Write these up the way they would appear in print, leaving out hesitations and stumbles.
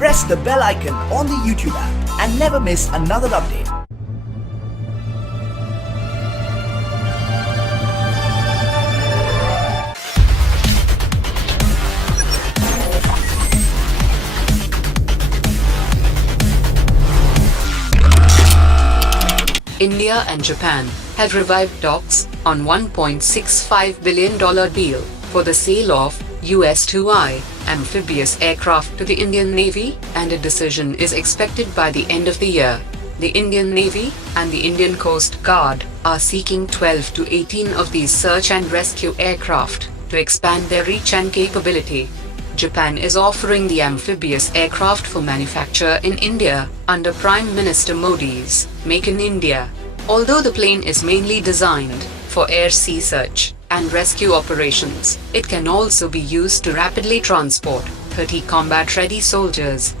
press the bell icon on the YouTube app and never miss another update. India and Japan have revived talks on $1.65 billion deal for the sale of US-2i Amphibious aircraft to the Indian Navy, and a decision is expected by the end of the year. The Indian Navy and the Indian Coast Guard are seeking 12 to 18 of these search and rescue aircraft to expand their reach and capability. Japan is offering the amphibious aircraft for manufacture in India under Prime Minister Modi's Make in India. Although the plane is mainly designed for air-sea search and rescue operations, it can also be used to rapidly transport 30 combat-ready soldiers.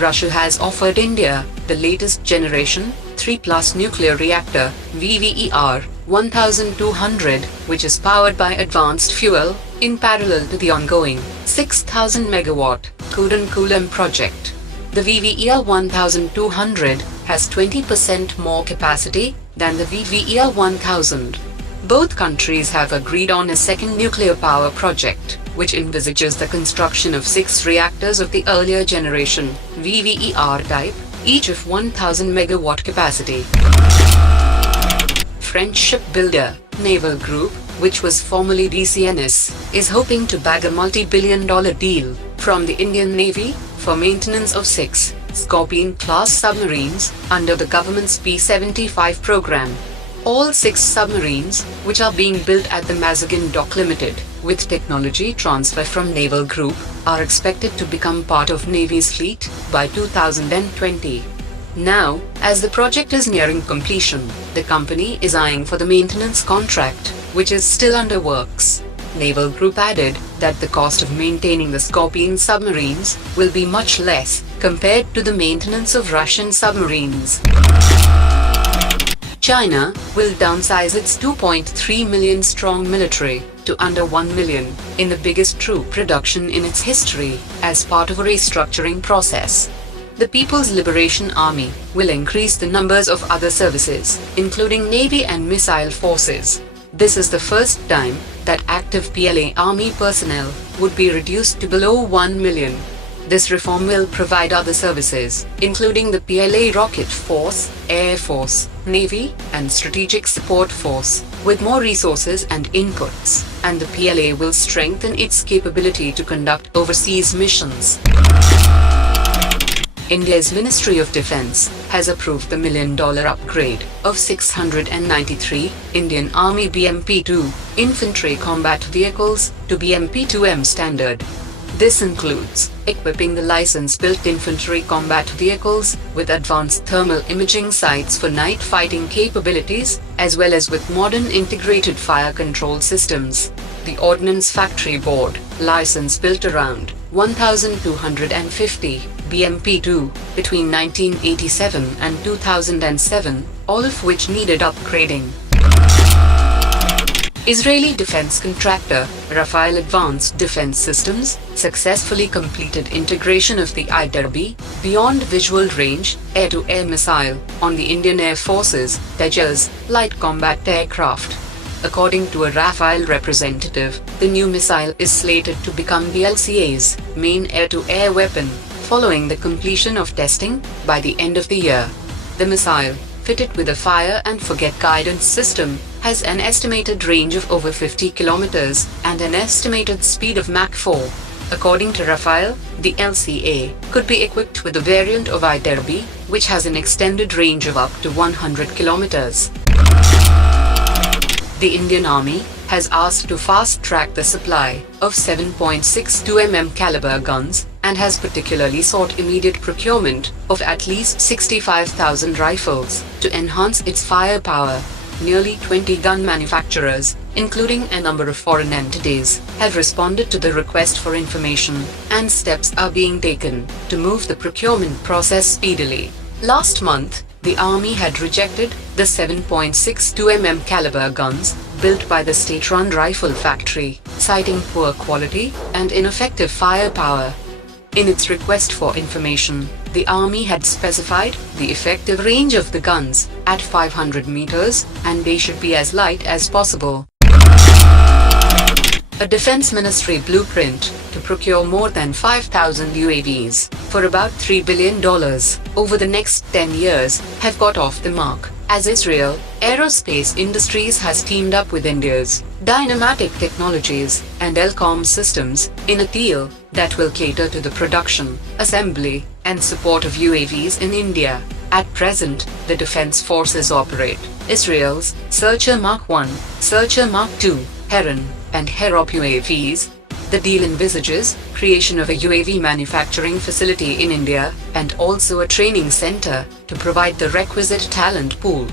Russia has offered India the latest generation 3+ nuclear reactor VVER 1200, which is powered by advanced fuel, in parallel to the ongoing 6,000 megawatt Kudankulam project. The VVER 1200 has 20% more capacity than the VVER 1000. Both countries have agreed on a second nuclear power project, which envisages the construction of 6 reactors of the earlier generation VVER type, each of 1000 megawatt capacity. French shipbuilder Naval Group, which was formerly DCNS, is hoping to bag a multi-billion-dollar deal from the Indian Navy for maintenance of 6 Scorpene-class submarines under the government's P-75 program. All 6 submarines, which are being built at the Mazagan Dock Limited, with technology transfer from Naval Group, are expected to become part of Navy's fleet by 2020. Now, as the project is nearing completion, the company is eyeing for the maintenance contract, which is still under works. Naval Group added that the cost of maintaining the Scorpene submarines will be much less compared to the maintenance of Russian submarines. China will downsize its 2.3 million strong military to under 1 million in the biggest troop reduction in its history as part of a restructuring process. The People's Liberation Army will increase the numbers of other services, including Navy and missile forces. This is the first time that active PLA Army personnel would be reduced to below 1 million. This reform will provide other services, including the PLA Rocket Force, Air Force, Navy, and Strategic Support Force, with more resources and inputs, and the PLA will strengthen its capability to conduct overseas missions. India's Ministry of Defence has approved the $1 million upgrade of 693 Indian Army BMP-2 infantry combat vehicles to BMP-2M standard. This includes equipping the license-built infantry combat vehicles with advanced thermal imaging sights for night fighting capabilities, as well as with modern integrated fire control systems. The Ordnance Factory Board license built around 1,250 BMP-2 between 1987 and 2007, all of which needed upgrading. Israeli defense contractor Rafael Advanced Defense Systems successfully completed integration of the ITBP Beyond Visual Range air-to-air missile on the Indian Air Force's Tejas light combat aircraft. According to a Rafael representative, the new missile is slated to become the LCA's main air-to-air weapon, following the completion of testing by the end of the year. The missile, fitted with a fire-and-forget guidance system, has an estimated range of over 50 kilometers and an estimated speed of Mach 4. According to Rafael, the LCA could be equipped with a variant of ITBP, which has an extended range of up to 100 kilometers. The Indian Army has asked to fast-track the supply of 7.62 mm caliber guns and has particularly sought immediate procurement of at least 65,000 rifles to enhance its firepower. Nearly 20 gun manufacturers, including a number of foreign entities, have responded to the request for information, and steps are being taken to move the procurement process speedily. Last month, the Army had rejected the 7.62 mm caliber guns built by the state-run rifle factory, citing poor quality and ineffective firepower. In its request for information, the Army had specified the effective range of the guns at 500 meters, and they should be as light as possible. A Defense Ministry blueprint to procure more than 5,000 UAVs for about $3 billion over the next 10 years have got off the mark, as Israel Aerospace Industries has teamed up with India's Dynamatic Technologies and Elcom Systems in a deal that will cater to the production, assembly, and support of UAVs in India. At present, the Defense Forces operate Israel's Searcher Mark 1, Searcher Mark 2, Heron, and Herop UAVs. The deal envisages creation of a UAV manufacturing facility in India and also a training center to provide the requisite talent pool.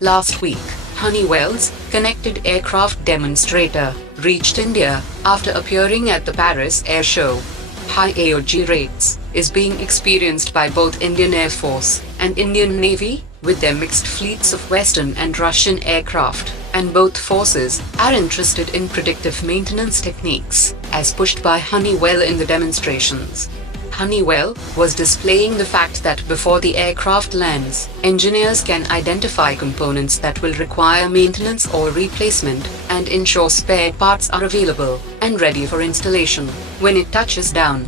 Last week, Honeywell's connected aircraft demonstrator reached India after appearing at the Paris Air Show. High AOG rates is being experienced by both Indian Air Force and Indian Navy with their mixed fleets of Western and Russian aircraft, and both forces are interested in predictive maintenance techniques, as pushed by Honeywell in the demonstrations. Honeywell was displaying the fact that before the aircraft lands, engineers can identify components that will require maintenance or replacement and ensure spare parts are available and ready for installation when it touches down.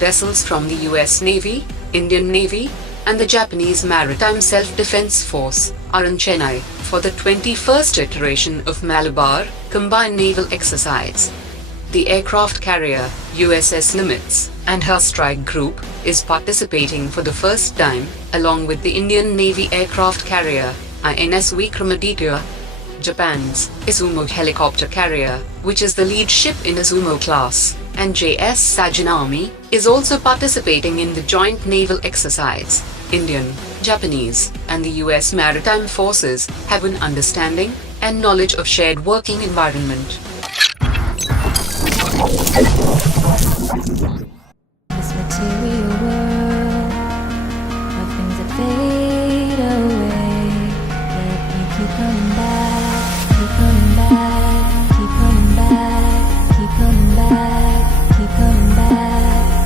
Vessels from the US Navy, Indian Navy, and the Japanese Maritime Self-Defense Force are in Chennai for the 21st iteration of Malabar combined naval exercise. The aircraft carrier USS Nimitz and her strike group is participating for the first time, along with the Indian Navy aircraft carrier INS Vikramaditya, Japan's Izumo helicopter carrier, which is the lead ship in Izumo class, and JS Sajanami is also participating in the joint naval exercise. Indian, Japanese, and the US maritime forces have an understanding and knowledge of shared working environment.